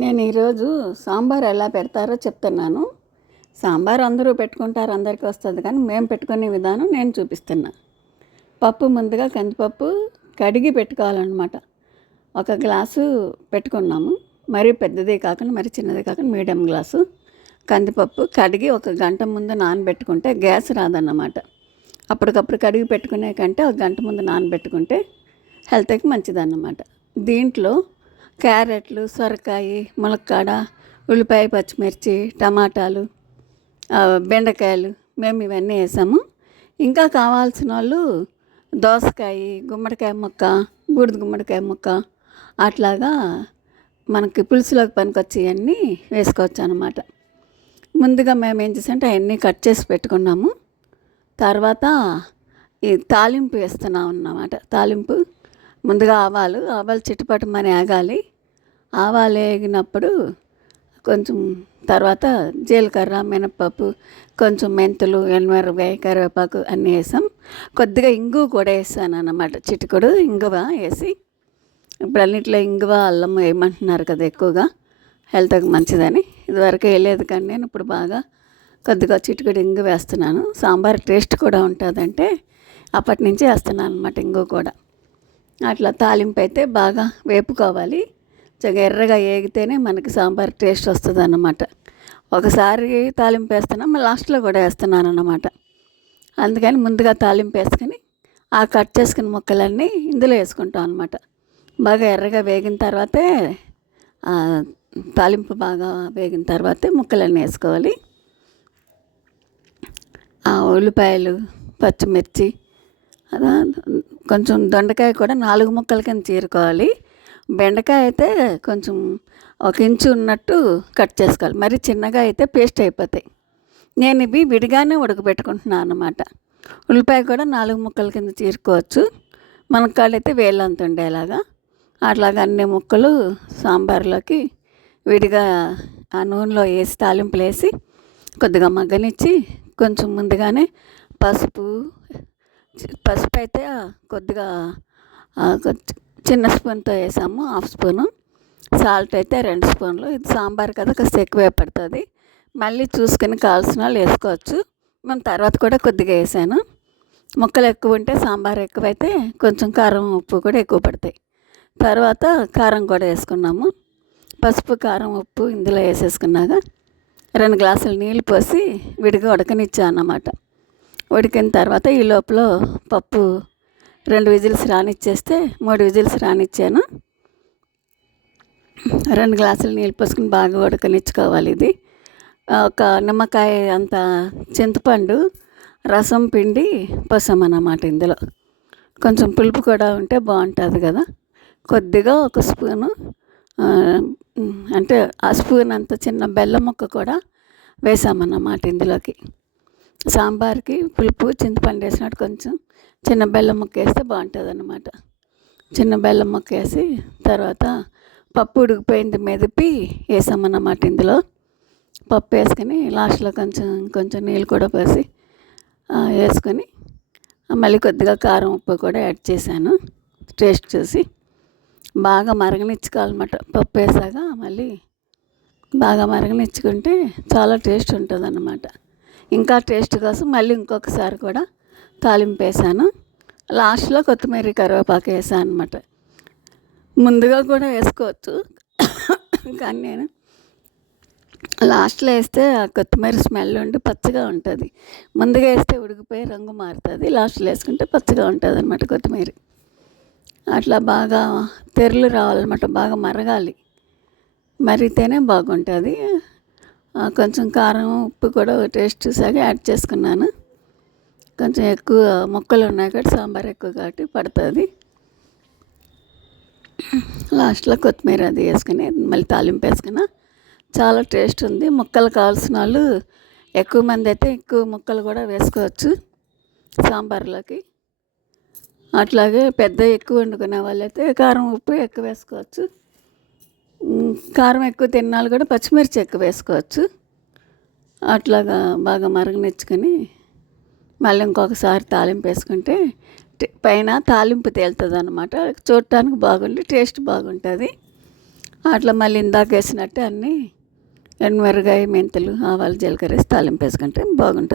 నేను ఈరోజు సాంబార్ ఎలా పెడతారో చెప్తున్నాను. సాంబార్ అందరూ పెట్టుకుంటారు, అందరికీ వస్తుంది, కానీ మేము పెట్టుకునే విధానం నేను చూపిస్తున్నా. పప్పు ముందుగా కందిపప్పు కడిగి పెట్టుకోవాలన్నమాట. ఒక గ్లాసు పెట్టుకున్నాము, మరీ పెద్దది కాకుండా మరీ చిన్నది కాకుండా మీడియం గ్లాసు కందిపప్పు కడిగి ఒక గంట ముందు నానబెట్టుకుంటే గ్యాస్ రాదన్నమాట. అప్పటికప్పుడు కడిగి పెట్టుకునే కంటే ఒక గంట ముందు నానబెట్టుకుంటే హెల్త్కి మంచిదన్నమాట. దీంట్లో క్యారెట్లు, సొరకాయ, ములక్కాడ, ఉల్లిపాయ, పచ్చిమిర్చి, టమాటాలు, బెండకాయలు మేము ఇవన్నీ వేసాము. ఇంకా కావాల్సిన వాళ్ళు దోసకాయ, గుమ్మడికాయ ముక్క, బూడిద గుమ్మడికాయ ముక్క అట్లాగా మనకి పులుసులోకి పనికొచ్చి అన్నీ వేసుకోవచ్చు అన్నమాట. ముందుగా మేము ఏం చేసామంటే అవన్నీ కట్ చేసి పెట్టుకున్నాము. తర్వాత ఈ తాలింపు వేస్తున్నాం అన్నమాట. తాలింపు ముందుగా ఆవాలు చిట్టుపట్టమని ఆగాలి. ఆవాలు వేగినప్పుడు కొంచెం తర్వాత జీలకర్ర, మినపప్పు, కొంచెం మెంతులు, ఎనమిరపకాయ, కరివేపాకు అన్నీ వేసాం. కొద్దిగా ఇంగువ కూడా వేసాను అన్నమాట. చిటికెడు ఇంగువ వేసి, ఇప్పుడు అన్నింటిలో ఇంగువ, అల్లం వేయమంటున్నారు కదా ఎక్కువగా, హెల్త్కి మంచిదని. ఇదివరకు వేయలేదు కానీ నేను ఇప్పుడు బాగా కొద్దిగా చిటికెడు ఇంగువ వేస్తున్నాను. సాంబార్ టేస్ట్ కూడా ఉంటుందంటే అప్పటి నుంచి వేస్తున్నాను అన్నమాట ఇంగువ కూడా. అట్లా తాలింపు అయితే బాగా వేపుకోవాలి. ఎర్రగా వేగితేనే మనకి సాంబార్ టేస్ట్ వస్తుంది అన్నమాట. ఒకసారి తాలింపు వేస్తున్నాను, మళ్ళీ లాస్ట్లో కూడా వేస్తున్నాను అన్నమాట. అందుకని ముందుగా తాలింపు వేసుకొని ఆ కట్ చేసుకున్న ముక్కలన్నీ ఇందులో వేసుకుంటాం అన్నమాట. బాగా ఎర్రగా వేగిన తర్వాతే తాలింపు బాగా వేగిన తర్వాతే ముక్కలన్నీ వేసుకోవాలి. ఉల్లిపాయలు, పచ్చిమిర్చి, అదా కొంచెం దొండకాయ కూడా 4 ముక్కల కింద చీరుకోవాలి. బెండకాయ అయితే కొంచెం 1 ఇంచు ఉన్నట్టు కట్ చేసుకోవాలి. మరి చిన్నగా అయితే పేస్ట్ అయిపోతాయి. నేను ఇవి విడిగానే ఉడకబెట్టుకుంటున్నాను అన్నమాట. ఉల్లిపాయ కూడా 4 ముక్కల కింద చీరుకోవచ్చు. మునక్కాడైతే వేళ్ళంత ఉండేలాగా అట్లాగా అన్ని ముక్కలు సాంబార్లోకి విడిగా ఆ నూనెలో వేసి తాలింపులు వేసి కొద్దిగా మగ్గనిచ్చి, కొంచెం ముందుగానే పసుపు అయితే కొద్దిగా చిన్న స్పూన్తో వేసాము, 1/2 స్పూను. సాల్ట్ అయితే 2 స్పూన్లు. ఇది సాంబార్ కదా, కాస్త ఎక్కువే పడుతుంది. మళ్ళీ చూసుకొని కావాల్సిన వాళ్ళు వేసుకోవచ్చు. మనం తర్వాత కూడా కొద్దిగా వేసాను. ముక్కలు ఎక్కువ ఉంటే, సాంబార్ ఎక్కువైతే కొంచెం కారం, ఉప్పు కూడా ఎక్కువ పడతాయి. తర్వాత కారం కూడా వేసుకున్నాము. పసుపు, కారం, ఉప్పు ఇందులో వేసేసుకున్నాక 2 గ్లాసులు నీళ్ళు పోసి విడిగా ఉడకనిచ్చాను అన్నమాట. ఉడికిన తర్వాత ఈ లోపల పప్పు 2 విజిల్స్ రానిచ్చేస్తే 3 విజిల్స్ రానిచ్చాను. 2 గ్లాసులు నీళ్ళు పోసుకుని బాగా ఉడకనిచ్చుకోవాలి. ఇది ఒక నిమ్మకాయ అంత చింతపండు రసం పిండి పోసామన్నమాట. ఇందులో కొంచెం పులుపు కూడా ఉంటే బాగుంటుంది కదా. కొద్దిగా 1 స్పూను, అంటే ఆ స్పూన్ అంత చిన్న బెల్లం ముక్క కూడా వేసామన్నమాట ఇందులోకి. సాంబార్కి పులుపు చింతపండు వేసినట్టు కొంచెం చిన్న బెల్లం ముక్క వేస్తే బాగుంటుంది అన్నమాట. చిన్న బెల్లం ముక్క వేసి తర్వాత పప్పు ఉడికిపోయింది మెదిపి వేసామన్నమాట. ఇందులో పప్పు వేసుకొని లాస్ట్లో కొంచెం నీళ్ళు కూడా పోసి వేసుకొని మళ్ళీ కొద్దిగా కారం, ఉప్పు కూడా యాడ్ చేశాను టేస్ట్ చూసి. బాగా మరగనిచ్చుకోవాలన్నమాట. పప్పు వేసాక మళ్ళీ బాగా మరగనిచ్చుకుంటే చాలా టేస్ట్ ఉంటుంది అన్నమాట. ఇంకా టేస్ట్ కోసం మళ్ళీ ఇంకొకసారి కూడా తాలింపు వేసాను. లాస్ట్లో కొత్తిమీర, కరివేపాకు వేసాను అనమాట. ముందుగా కూడా వేసుకోవచ్చు, కానీ నేను లాస్ట్లో వేస్తే ఆ కొత్తిమీర స్మెల్ ఉండి పచ్చగా ఉంటుంది. ముందుగా వేస్తే ఉడికిపోయి రంగు మారుతుంది, లాస్ట్లో వేసుకుంటే పచ్చగా ఉంటుంది అన్నమాట కొత్తిమీర. అట్లా బాగా తెరలు రావాలన్నమాట, బాగా మరగాలి. మరిగితేనే బాగుంటుంది. కొంచెం కారం, ఉప్పు కూడా టేస్ట్ చూసాక యాడ్ చేసుకున్నాను. కొంచెం ఎక్కువ ముక్కలు ఉన్నాయి కాబట్టి సాంబార్ ఎక్కువ కాబట్టి పడుతుంది. లాస్ట్లో కొత్తిమీర అది వేసుకుని మళ్ళీ తాలింపు వేసుకున్నా చాలా టేస్ట్ ఉంది. ముక్కలు కావాల్సిన వాళ్ళు ఎక్కువ మంది అయితే ఎక్కువ ముక్కలు కూడా వేసుకోవచ్చు సాంబార్లోకి. అట్లాగే పెద్ద ఎక్కువ వండుకునే వాళ్ళైతే కారం, ఉప్పు ఎక్కువ వేసుకోవచ్చు. కారం ఎక్కువ తిన్నాళ్ళు కూడా పచ్చిమిర్చి ఎక్కువ వేసుకోవచ్చు. అట్లాగా బాగా మరగనిచ్చుకొని మళ్ళీ ఇంకొకసారి తాలింపు వేసుకుంటే పైన తాలింపు తేలుతుంది అన్నమాట. చూడటానికి బాగుండి టేస్ట్ బాగుంటుంది. అట్లా మళ్ళీ ఇందాక వేసినట్టే అన్నీ ఎండుమిరగాయ మెంతులు ఆవాలు జీలకర్ర వేసి తాలింపు వేసుకుంటే బాగుంటుంది.